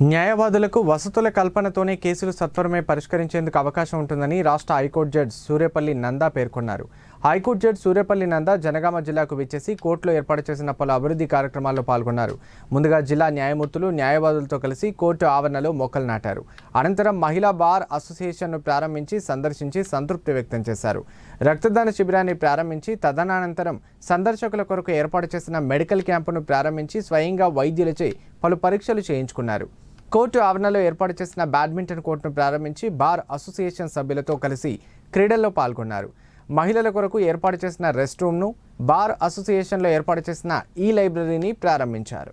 న్యాయవాదులకు వసతుల కల్పనతోనే కేసులు సత్వరమే పరిష్కరించేందుకు అవకాశం ఉంటుందని రాష్ట్ర హైకోర్టు జడ్జి సూర్యపల్లి నందా పేర్కొన్నారు. హైకోర్టు జడ్జి సూర్యపల్లి నందా జనగామ జిల్లాకు విచ్చేసి కోర్టులో ఏర్పాటు చేసిన పలు అభివృద్ధి కార్యక్రమాల్లో పాల్గొన్నారు. ముందుగా జిల్లా న్యాయమూర్తులు న్యాయవాదులతో కలిసి కోర్టు ఆవరణలో మొక్కలు నాటారు. అనంతరం మహిళా బార్ అసోసియేషన్ను ప్రారంభించి సందర్శించి సంతృప్తి వ్యక్తం చేశారు. రక్తదాన శిబిరాన్ని ప్రారంభించి తదనంతరం సందర్శకుల కొరకు ఏర్పాటు చేసిన మెడికల్ క్యాంపును ప్రారంభించి స్వయంగా వైద్యులచే పలు పరీక్షలు చేయించుకున్నారు. కోర్టు ఆవరణలో ఏర్పాటు చేసిన బ్యాడ్మింటన్ కోర్టును ప్రారంభించి బార్ అసోసియేషన్ సభ్యులతో కలిసి క్రీడల్లో పాల్గొన్నారు. మహిళల కొరకు ఏర్పాటు చేసిన రెస్ట్ రూమ్ను, బార్ అసోసియేషన్లో ఏర్పాటు చేసిన ఈ లైబ్రరీని ప్రారంభించారు.